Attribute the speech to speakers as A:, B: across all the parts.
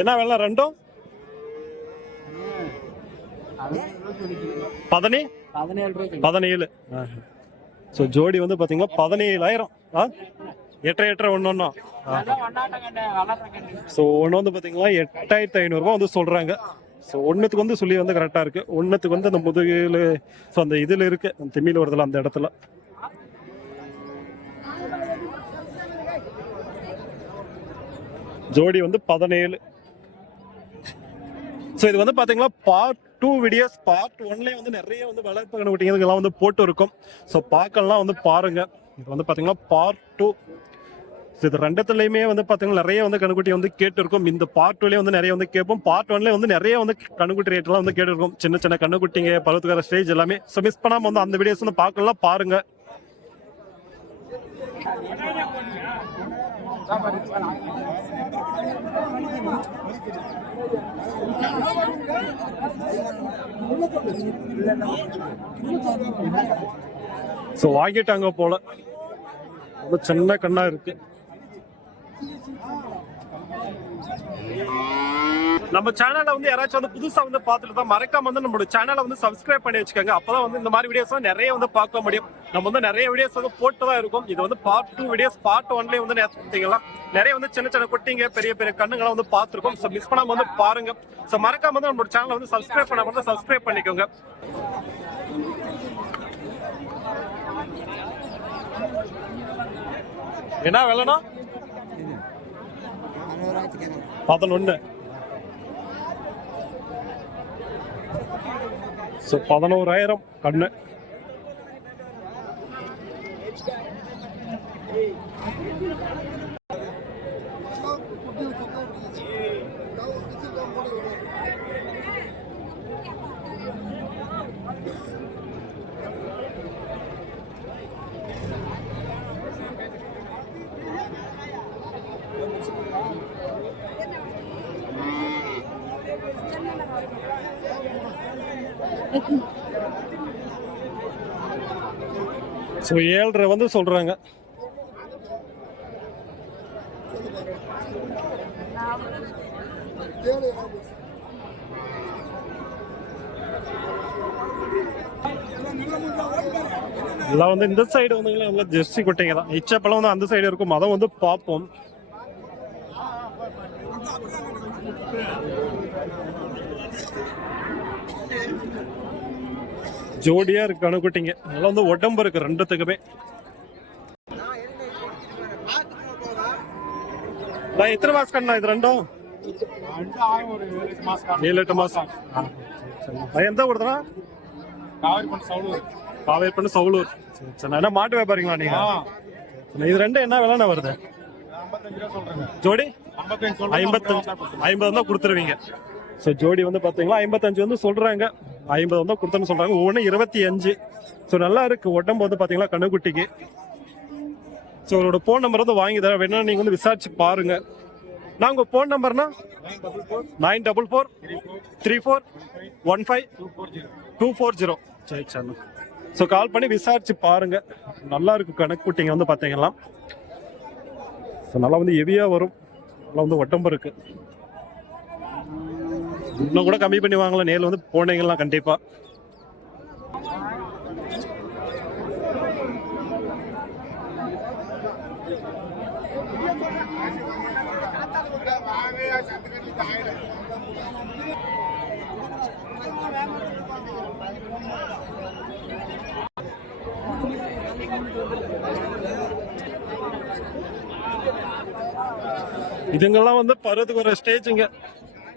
A: என்ன வெள்ள ரெண்டும்? பதனி?
B: பதினேழு.
A: பதினேழு ஸோ ஜோடி வந்து பார்த்தீங்கன்னா பதினேழாயிரம். ஆ? எட்டரை எட்டரை ஒன்று ஒன்றா ஸோ ஒன்று வந்து பார்த்தீங்கன்னா எட்டாயிரத்தி ஐநூறுரூவா வந்து சொல்கிறாங்க ஸோ ஒன்றுத்துக்கு வந்து சொல்லி வந்து கரெக்டாக இருக்குது ஒன்றுத்துக்கு வந்து அந்த முதுகில் ஸோ அந்த இதில் இருக்குது அந்த திமிழ் வருதுல அந்த இடத்துல. ஜோடி வந்து பதினேழு. ஸோ இது வந்து பார்த்தீங்கன்னா பார்ட் டூ வீடியோஸ் பார்ட் ஒன்லேயே வந்து நிறைய வந்து வளர்ப்பு கண்டுபிடிக்கிறதுக்கெல்லாம் வந்து போட்டு இருக்கும் ஸோ பார்க்கலாம் வந்து பாருங்கள் இது வந்து பார்த்தீங்கன்னா பார்ட் டூ ஸோ இது ரெண்டுத்துலையுமே வந்து பார்த்தீங்கன்னா நிறைய வந்து கணுக்குட்டி வந்து கேட்டிருக்கும். இந்த பார்ட் டூலேயே வந்து நிறைய வந்து கேட்போம். பார்ட் ஒன்லேயே வந்து நிறைய வந்து கணுக்குட்டி ரேட்லாம் வந்து கேட்டிருக்கும். சின்ன சின்ன கண்ணுக்குட்டிங்க பருவத்துக்கார ஸ்டேஜ் எல்லாமே. ஸோ மிஸ் பண்ணாமல் வந்து அந்த வீடியோஸ் வந்து பார்க்கலாம். பாருங்க. ஸோ வாங்கிட்டாங்க போல. ரொம்ப சின்ன கண்ணா இருக்கு. நம்ம சேனலை வந்து யாராச்சும் வந்து புதுசா வந்து பார்த்துட்டு தான் மறக்காம வந்து நம்மளோட சேனலை வந்து சப்ஸ்கிரைப் பண்ணி வச்சுக்கோங்க. அப்பதான் வந்து இந்த மாதிரி வீடியோஸ் நிறைய வந்து பார்க்க முடியும். நம்ம வந்து நிறைய வீடியோஸ் வந்து போட்டு தான் இருக்கும். இது வந்து பார்ட் டூ வீடியோஸ் பார்ட் ஒன்லேயே வந்து நேத்து பார்த்தீங்களா? நிறைய வந்து சின்ன சின்ன குட்டிங்க பெரிய பெரிய கண்ணுங்களை வந்து பார்த்துருக்கோம். ஸோ மிஸ் பண்ணாம வந்து பாருங்க. ஸோ மறக்காம வந்து நம்மளோட சேனலை வந்து சப்ஸ்கிரைப் பண்ணாம வந்து சப்ஸ்கிரைப் பண்ணிக்கோங்க. என்ன வேலைன்னா பதினொன்று ஸோ பதினோராயிரம் கண்ணு. ஸோ ஏழரை வந்து சொல்றாங்க. எல்லாம் வந்து இந்த சைடு வந்து நல்லா ஜெர்சி குட்டைங்க தான். இச்சப்பெல்லாம் வந்து அந்த சைடு இருக்கும். அதை வந்து பார்ப்போம். ஜோடியா இருக்கு கணுக்குட்டிங்க நல்லா வந்து உடம்பு இருக்கு ரெண்டுத்துக்குமே. நான் எத்தனை மாசம் கண்ணா இது ரெண்டும்? ஏழு எட்டு மாசம். நான் எந்த ஊர்தா காவேரி பண்ணு சவுலூர். சரி, என்ன மாட்டு வியாபாரிங்களா நீங்க? இது ரெண்டும் என்ன விலைண்ணா வருது? ஜோடி? ஐம்பத்தஞ்சு. ஐம்பது தான் கொடுத்துருவீங்க. ஸோ ஜோடி வந்து பார்த்தீங்களா? ஐம்பத்தஞ்சு வந்து சொல்றாங்க. ஐம்பது வந்து கொடுத்தேன்னு சொல்றாங்க. ஒவ்வொன்று இருபத்தி அஞ்சு. ஸோ நல்லா இருக்கு. உடம்பு வந்து பார்த்தீங்களா கண்ணுக்குட்டிக்கு. ஸோ உங்களோட ஃபோன் நம்பர் வந்து வாங்கி தரேன். வேணா நீங்கள் வந்து விசாரிச்சு பாருங்க. நான் உங்கள் phone நம்பர்னா nine double four three four one five two four zero. சரி சரி. ஸோ கால் பண்ணி விசாரிச்சு பாருங்க. நல்லா இருக்கு. கணக்குட்டிங்க வந்து பார்த்தீங்கன்னா ஸோ நல்லா வந்து ஹெவியாக வரும். நல்லா வந்து ஒட்டம்பு இருக்கு. இன்னும் கூட கம்மி பண்ணி வாங்கலாம். நேரில் வந்து போனீங்கன்னா கண்டிப்பா. இதுங்கெல்லாம் வந்து பருவத்துக்கு ஒரு ஸ்டேஜுங்க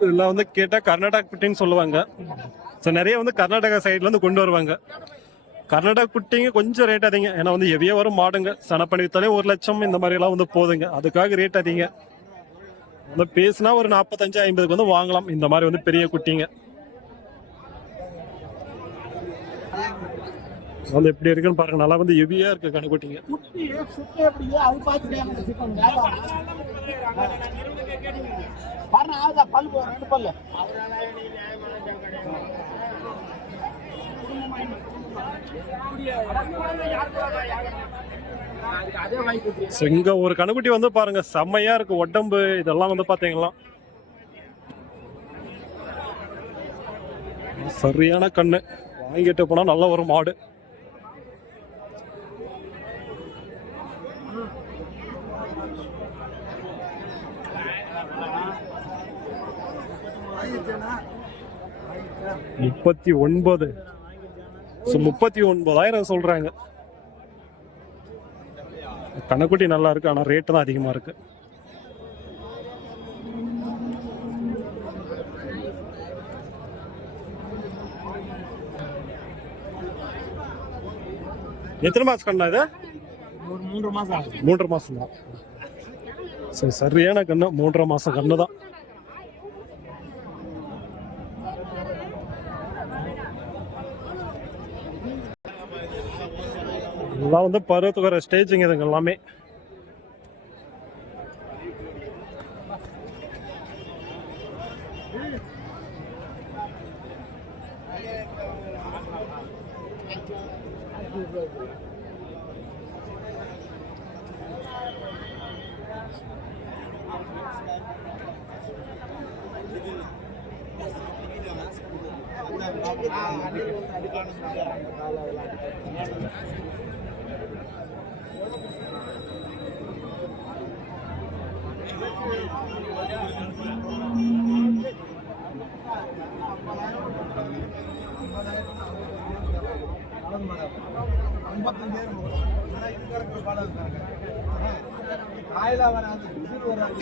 A: இதெல்லாம் வந்து கேட்டால் கர்நாடகா குட்டின்னு சொல்லுவாங்க. ஸோ நிறைய வந்து கர்நாடகா சைட்லேருந்து கொண்டு வருவாங்க. கர்நாடகா குட்டிங்க கொஞ்சம் ரேட் அதிகம். ஏன்னா வந்து ஹெவியாக வரும் மாடுங்க. சனப்பணி வித்தாலே ஒரு லட்சம் இந்த மாதிரி எல்லாம் வந்து போதுங்க. அதுக்காக ரேட் அதிகம். வந்து பேசுனா ஒரு நாற்பத்தஞ்சு ஐம்பதுக்கு வந்து வாங்கலாம். இந்த மாதிரி வந்து பெரிய குட்டிங்க. வந்து எப்படி இருக்குன்னு பாருங்க. நல்லா வந்து ஹெவியா இருக்கு கணக்குட்டிங்க So, இங்க ஒரு கணுக்குட்டி வந்து பாருங்க செம்மையா இருக்கு உடம்பு இதெல்லாம் வந்து பாத்தீங்களா சரியான கண்ணு. வாங்கிட்டு போனா நல்ல ஒரு மாடு. முப்பத்தி ஒன்பது. ஸோ முப்பத்தி ஒன்பதாயிரம் சொல்றாங்க. கணக்குட்டி நல்லா இருக்கு ஆனா ரேட்டு தான் அதிகமா இருக்கு. எத்தனை மாசம் கண்ணா இது?
B: மூன்று மாசம் ஆகுது.
A: மூன்றரை மாசம்? தான் சரி சரியான கண்ணு மூன்றரை மாசம் கண்ணு தான் இதெல்லாம் வந்து பருவத்துக்கு வர ஸ்டேஜிங் இதுங்க எல்லாமே.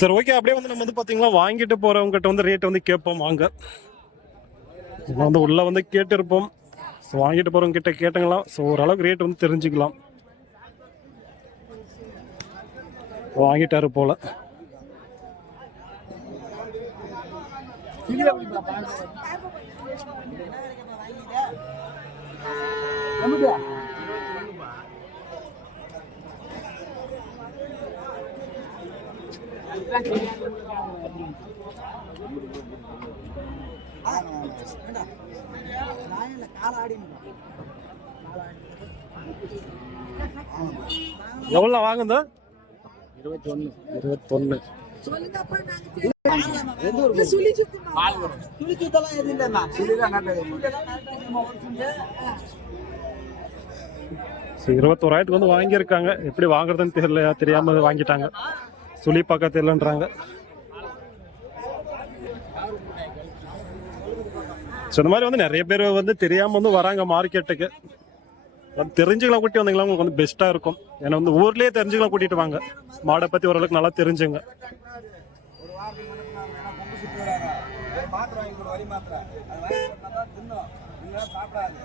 A: சரி ஓகே அப்படியே வந்து நம்ம வந்து பார்த்தீங்கன்னா வாங்கிட்டு போறவங்க கிட்ட வந்து ரேட் வந்து கேட்போம் வாங்க. நம்ம வந்து உள்ள வந்து கேட்டிருப்போம். ஸோ வாங்கிட்டு போறவங்க கிட்ட கேட்டுங்களாம் ஸோ ஓரளவுக்கு ரேட் வந்து தெரிஞ்சுக்கலாம். வாங்கிட்டாரு போல. எவ்வளோ வாங்குது
B: இருபத்தி ஒண்ணு
A: இருபத்தொன்னு. ஸோ இருபத்தோராயிரத்துக்கு வந்து வாங்கியிருக்காங்க. எப்படி வாங்குறதுன்னு தெரியல தெரியாம வாங்கிட்டாங்க. சுழி பார்க்க இல்லைன்றாங்க ஸோ இந்த மாதிரி வந்து நிறைய பேர் வந்து தெரியாமல் வந்து வராங்க மார்க்கெட்டுக்கு வந்து தெரிஞ்சுக்கலாம் கூட்டி வந்தீங்களா உங்களுக்கு வந்து பெஸ்ட்டாக இருக்கும். ஏன்னா வந்து ஊர்லேயே தெரிஞ்சுக்கலாம் கூட்டிட்டு வாங்க. மாடை பற்றி ஓரளவுக்கு நல்லா தெரிஞ்சுங்க.
C: சாப்பிடாது வாங்கி கொடு வரி மாத்திரை அது வாங்கி கொடுத்தா தான் தின்னும் இல்லைன்னா சாப்பிடாது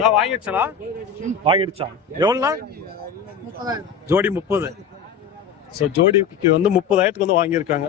A: நான் வாங்கிடுச்சா வாங்கிடுச்சா? எவ்வளோண்ணா? ஜோடி முப்பது. ஸோ ஜோடிக்கு வந்து முப்பதாயிரத்துக்கு வந்து வாங்கியிருக்காங்க.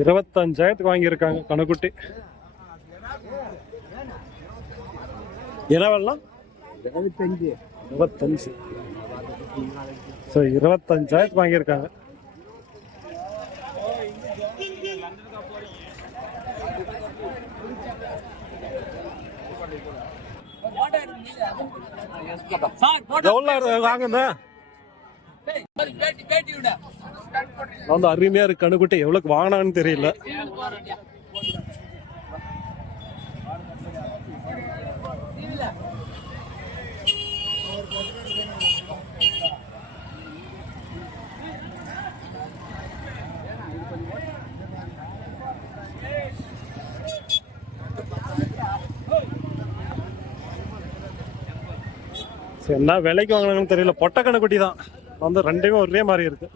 A: இருபத்தஞ்சாயிரத்துக்கு வாங்கியிருக்காங்க கணக்குட்டி. இரவெல்லாம்
B: இருபத்தஞ்சு
A: இருபத்தஞ்சு. ஸோ இருபத்தஞ்சாயிரத்துக்கு வாங்கியிருக்காங்க. வாங்க அருமையா இருக்கு கண்ணுக்குட்டி. எவ்வளவு வாங்கினான்னு தெரியல. என்ன விலைக்கு வாங்கினாங்கன்னு தெரியல. பொட்டக்கணை தான். வந்து ரெண்டுமே ஒரே மாதிரி இருக்கு.